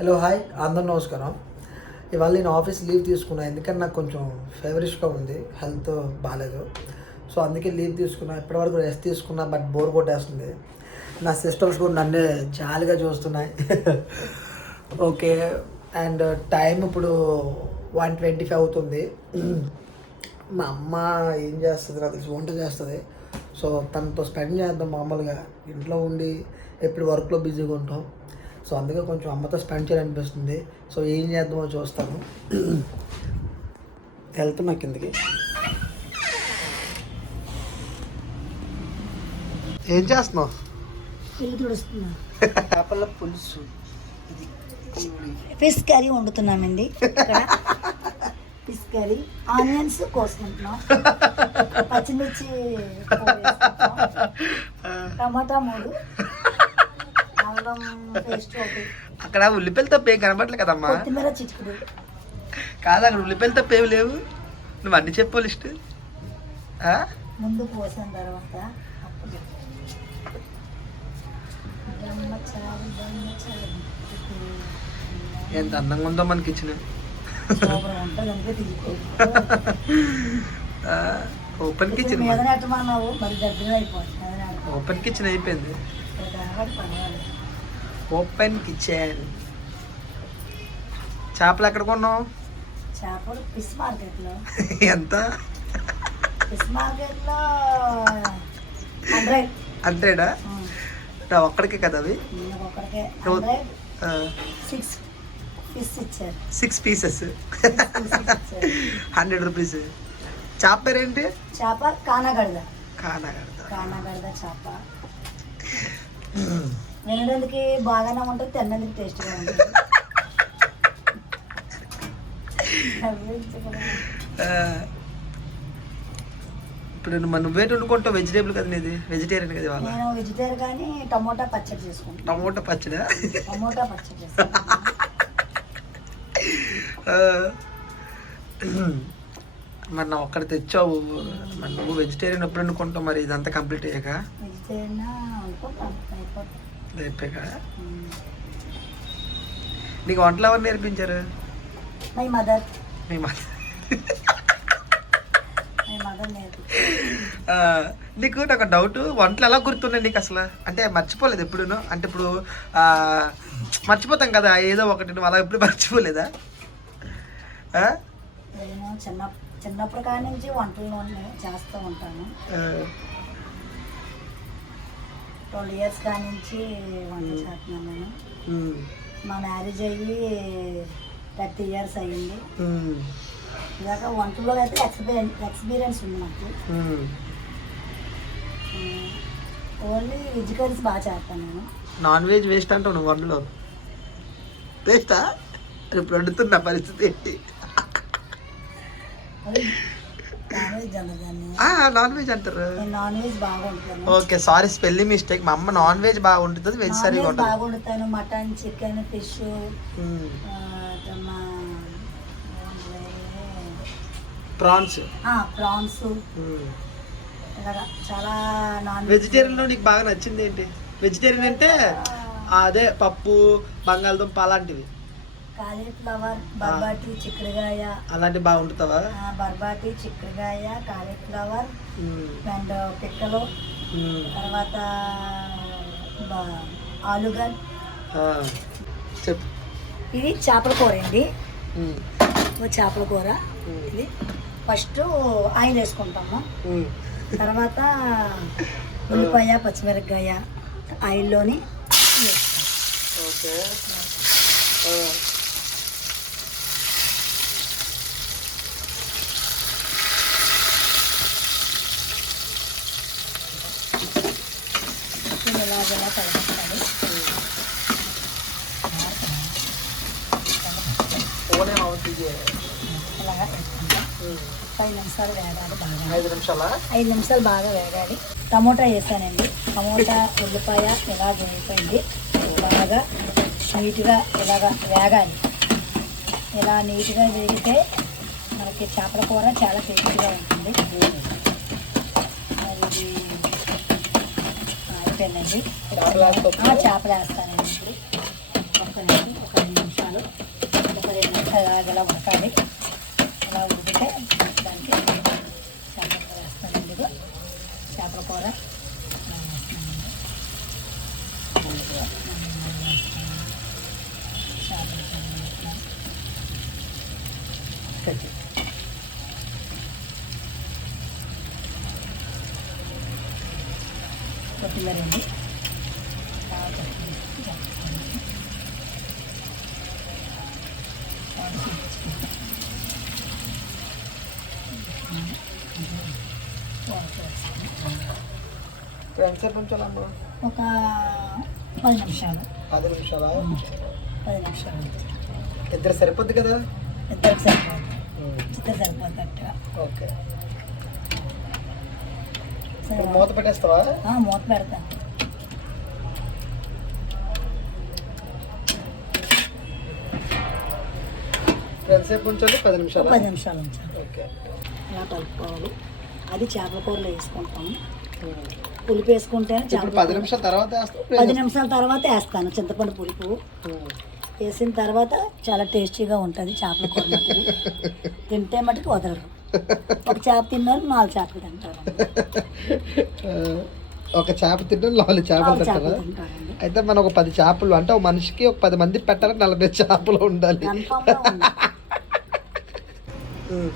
Hello hi అందరూ నమస్కారం. ఇవాళ నేను ఆఫీస్ లీవ్ తీసుకున్నా, ఎందుకంటే నాకు కొంచెం ఫేవరిష్గా ఉంది, హెల్త్ బాగాలేదు. సో అందుకే లీవ్ తీసుకున్నా. ఇప్పటివరకు రెస్ట్ తీసుకున్నా, బట్ బోర్ కొట్టేస్తుంది. నా సిస్టమ్స్ కూడా నన్నే జాలిగా చూస్తున్నాయి. ఓకే, అండ్ టైం ఇప్పుడు 1:25 అవుతుంది. మా అమ్మ ఏం చేస్తుంది నాకు తెలిసి వంట చేస్తుంది. సో తనతో స్పెండ్ చేద్దాం. మామూలుగా ఇంట్లో ఉండి ఎప్పుడు వర్క్లో బిజీగా ఉంటాం. సో అందుకే కొంచెం అమ్మతో స్పెండ్ చేయాలనిపిస్తుంది. సో ఏం చేద్దామో చూస్తాను. వెళ్తున్నా కిందకి. ఏం చేస్తున్నావు? చేపల పులుసు, ఫిష్ కర్రీ వండుతున్నామండి. ఫిష్ కర్రీ ఆనియన్స్ కోసుకుంటున్నాం, పచ్చిమిర్చి టమాటా 3, అల్లం పేస్ట్ 1, అక్కడ ఉల్లిపాయలు తప్ప ఏం కనబడలే కదమ్మా. కొత్తిమీర చిక్కుడు. కాదు, అక్కడ ఉల్లిపాయలు తప్ప ఏమి లేవు. నువ్వు అన్ని చెప్పు లిస్ట్. ముందు పోసిన తర్వాత ఎంత అందంగా ఉందో మన kitchen. Open kitchen, open kitchen అయిపోయింది. Open kitchen. చేపలు ఎక్కడ కొన్నావు? చేపలు ఫిష్ మార్కెట్లో. ఎంత? ఫిష్ మార్కెట్లో 100. ఒక్కడికే కదా అవి? ఒక్కడికే 6 ఫిష్ ఇచ్చారు. 6 పీసెస్ 100 రూపీస్. చేప పేరేంటి? చేప కానగడద. కానగడద చేప తినడానికి బాగానే ఉంటుంది, తినడానికి టేస్ట్గా ఉంటుంది. ఇప్పుడు నువ్వేటి వండుకుంటావు? వెజిటేబుల్ కదా నీది? వెజిటేరియన్ కదా ఇవాళ? నేను వెజిటేరియన్ కానీ టమోటా పచ్చడి చేసుకుంటాను. టమోటా పచ్చడా? టమోటా పచ్చడి చేసుకుంటాను. మరి నా ఒక్కడ తెచ్చావు, మరి నువ్వు వెజిటేరియన్ ఎప్పుడు వండుకుంటావు? మరి ఇదంతా కంప్లీట్ అయ్యాక? వెజిటేరియన్ అయిపోయాక. నీకు వంటలు ఎవరు నేర్పించారు? My mother. Me mother. నీకు నాకు డౌట్, వంటలు ఎలా గుర్తున్నాయి నీకు అసలు? అంటే మర్చిపోలేదు ఎప్పుడును? అంటే ఇప్పుడు మర్చిపోతాం కదా ఏదో ఒకటి, నువ్వు అలా ఎప్పుడు మర్చిపోలేదా? నేను చిన్నప్పటి కాడి నుంచి వంటలు చేస్తూ ఉంటాను. 12 years కాడి నుంచి వంట చేస్తున్నాను నేను. మా మ్యారేజ్ అయ్యి 30 years అయ్యింది. ఇలాగ వంటలో అయితే ఎక్స్పీరియన్స్ ఉంది నాకు. ఓన్లీ వెజ్ కర్రీస్ బాగా చేస్తాను నేను. నాన్ వెజ్ వేస్ట్ అంటావు నువ్వు వంటలో? వేస్టా? ఇప్పుడు వండుతున్న పరిస్థితి ఏంటి? నాన్ వెజ్ అంటారు. నాన్ వెజ్ బాగా వండుతాను. Okay, sorry, spelling mistake. మా అమ్మ నాన్ వెజ్ బాగా ఉంటుంది, వెజ్ సరిగా బాగా వండుతాను. Mutton, chicken, fish, prawns. ఇలాగా చాలా నాన్ వెజిటేరియన్లో నీకు బాగా నచ్చింది ఏంటి? వెజిటేరియన్ అంటే అదే పప్పు, బంగాళదుంప అలాంటివి. కాలీఫ్లవర్, బర్బాటి, చిక్కుడుకాయ అలాంటివి బాగా వండుతావా? బర్బాటి, చిక్కుడుకాయ, కాలీఫ్లవర్ అండ్ పిక్కలు, తర్వాత ఆలుగల్. చెప్పు. ఇది చేపల కూర అండి. చేపల కూర ఇది ఫస్ట్ ఆయిల్ వేసుకుంటాము. తర్వాత ఉల్లిపాయ, పచ్చిమిరపకాయ ఆయిల్లోని ఓకే. ఇలాగలా కలుపుతారు. అలాగా 5 నిమిషాలు వేగాలి బాగా. 5 నిమిషాలు బాగా వేగాలి. టమోటా వేసానండి. టమోటా, ఉల్లిపాయ ఇలా వేగిపోయింది. బాగా నీట్గా ఇలాగ వేగాలి. ఇలా నీట్గా వేగితే మనకి చేపల కూర చాలా టేస్టీగా ఉంటుంది. అది అయిపోయిందండి. చేపలు వేస్తానండి. ఇప్పుడు ఒక 5 నిమిషాలు ఇలా ఉడకాలి. ఇలా ఉడికితే దానికి చేపల కూర వేస్తానండి. ఇది చేపల కూర కొత్తిమీర అండి. ఎంతసేపు ఉంచాలమ్మా? ఒక 10 నిమిషాలు. 10 నిమిషాలా? 10 నిమిషాలు. ఇద్దరు సరిపోద్ది కదా? ఇద్దరికి సరిపోద్ది. ఇద్దరు సరిపోద్దట్టుగా. ఓకే. మూత పెట్టేస్తావా? మూత పెడతాను. ఎంతసేపు ఉంచాలి? 10 నిమిషాలు. 10 నిమిషాలు ఉంచాలి. ఓకే. ఇలా కలుపుకోవాలి. అది చేపల కూరలో వేసుకుంటాము. పులుపు వేసుకుంటే 10 నిమిషాల తర్వాత 10 నిమిషాల తర్వాత వేస్తాను చింతపండు పులుపు. వేసిన తర్వాత చాలా టేస్టీగా ఉంటుంది చేపల కూర. మటుకు తింటే మటుకు వదలరు. ఒక చేప తిన్నారు 4 చేపలు తింటారు. ఒక చేప తింటే 4 చేపలు తింటారా? అయితే మనం ఒక 10 చేపలు అంటే ఒక మనిషికి ఒక 10 మంది పెట్టాలంటే 40 చేపలు ఉండాలి.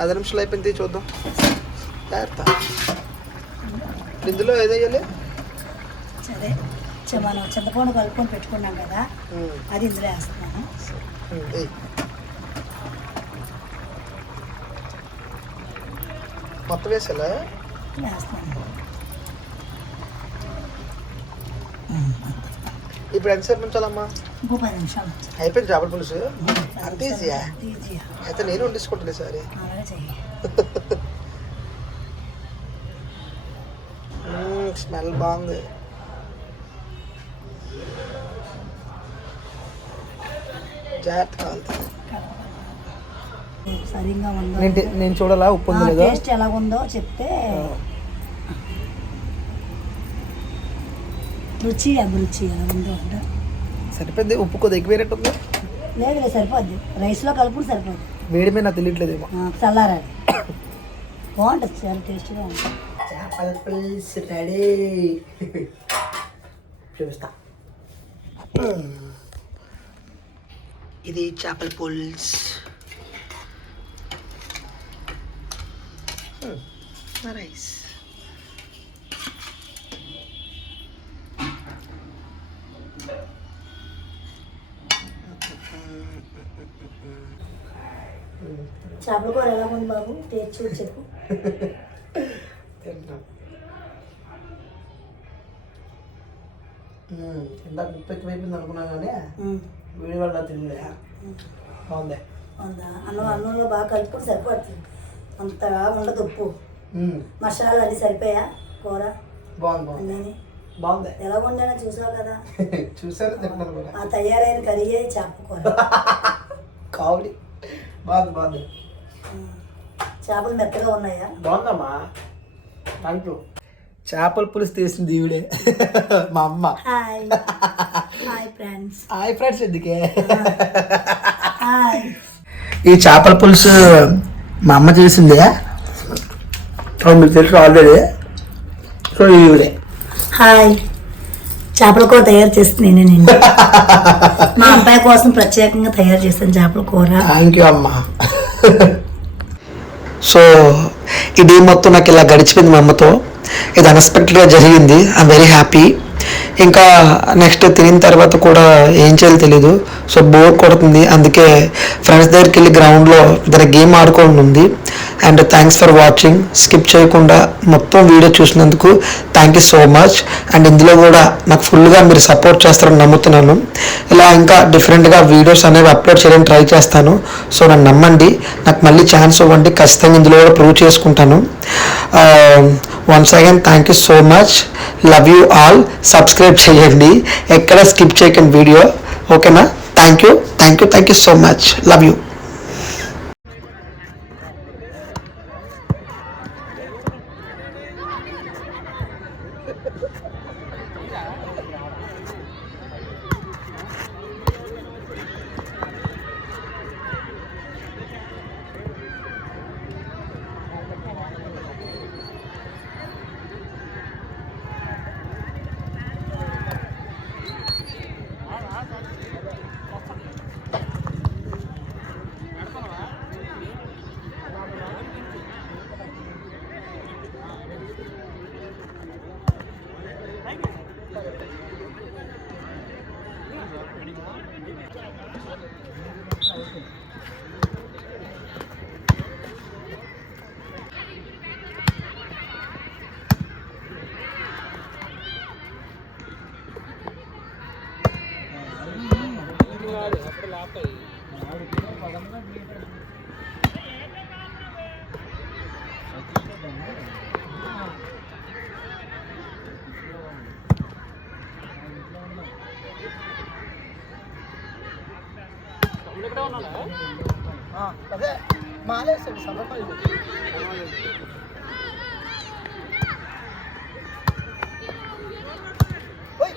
10 నిమిషాలు అయిపోయింది, చూద్దాం. జాగ్రత్త. ఇందులో ఏదేయాలి? సరే, మనం చింతపండు కలుపుకొని పెట్టుకున్నాం కదా, అది ఇందులో వేస్తున్నాను. మొత్తం వేసేలా వేస్తాను. ఇప్పుడు ఎంతసేపు ఉంచాలమ్మా? ఇంకో 10 నిమిషాలు. అయిపోయింది చేపల పులుసు. అంత ఈజీయా? అయితే నేను వండించుకుంటాను ఈసారి. అలాగే చెయ్యి. స్మెల్ బాగుంది. జాగ్రత్త కావాలి. సరిగ్గా ఉందో నేను చూడాలా ఉప్పు ఉందో లేదో. టేస్ట్ ఎలా ఉందో చెప్తే. రుచి అభిరుచి ఎలా ఉందో అంటే సరిపోద్ది. ఉప్పు కొద్దిగా ఎక్కువేనట్టు ఉంది. లేదు సరిపోద్ది. రైస్లో కలుపుకుని సరిపోద్ది. వేడి మీద నాకు తెలియట్లేదేమో. చల్లారాలి. బాగుంటుంది, చాలా టేస్ట్గా ఉంటుంది. చేపల పులుసు రెడీ. చూపిస్తా. ఇది చేపల పులుసు. రైస్. చేపల కూర ఎలా ఉంది బాబు? టేస్ట్ చూసి చెప్పు. ఇందాక ఉప్పు ఎక్కువైపోయింది అనుకున్నాను కానీ వీడి వల్ల తినలే. బాగుంది. ఉందా? అన్నంలో బాగా కలుపుకొని సరిపోతుంది. అంతగా ఉండదు ఉప్పు. మసాలా అన్ని సరిపోయా? కూర బాగుంది. బాగుంది. బాగుంది. ఎలా వండానో చూసావు కదా? చూసారు, తిన్నాను కూడా. ఆ తయారైన కర్రీ చేపల కూర. కామెడీ. బాగుంది. బాగుంది. చేపలు మెత్తగా ఉన్నాయా? బాగుందమ్మా. Thank you. చేపల పులుసు తీసింది ఈవిడే, మా అమ్మ. Hi hi friends. Hi friends. ఎందుకే హాయ్. ఈ చేపల పులుసు మా అమ్మ చేసిందే, మీకు తెలుసు ఆల్రెడీ. సో ఈవిడే. హాయ్. చేపల కూర తయారు చేస్తుంది నేను. మా అబ్బాయి కోసం ప్రత్యేకంగా తయారు చేస్తాను చేపల కూర. థ్యాంక్ యూ అమ్మా. సో ఈ డే మొత్తం నాకు ఇలా గడిచిపోయింది మా అమ్మతో. ఇది అన్ఎక్స్పెక్టెడ్గా జరిగింది. I'm very happy. ఇంకా నెక్స్ట్ తినిన తర్వాత కూడా ఏం చేయాలో తెలీదు. సో బోర్ కొడుతుంది. అందుకే ఫ్రెండ్స్ దగ్గరికి వెళ్ళి గ్రౌండ్లో ఇద్దరు గేమ్ ఆడుకోవడం ఉంది. And thanks for watching. Skip చేయకుండా మొత్తం వీడియో చూసినందుకు thank you so much. And ఇందులో కూడా నాకు ఫుల్గా మీరు సపోర్ట్ చేస్తారని నమ్ముతున్నాను. ఇలా ఇంకా డిఫరెంట్గా వీడియోస్ అనేవి అప్లోడ్ చేయడానికి ట్రై చేస్తాను. సో నన్ను నమ్మండి, నాకు మళ్ళీ ఛాన్స్ ఇవ్వండి. ఖచ్చితంగా ఇందులో కూడా ప్రూవ్ చేసుకుంటాను. Once again thank you so much. Love you all. Subscribe చేయండి, ఎక్కడ స్కిప్ చేయకండి వీడియో. ఓకేనా? Thank you so much. Love you. అదే మాలేసాడు సభపల్లి. ఓయ్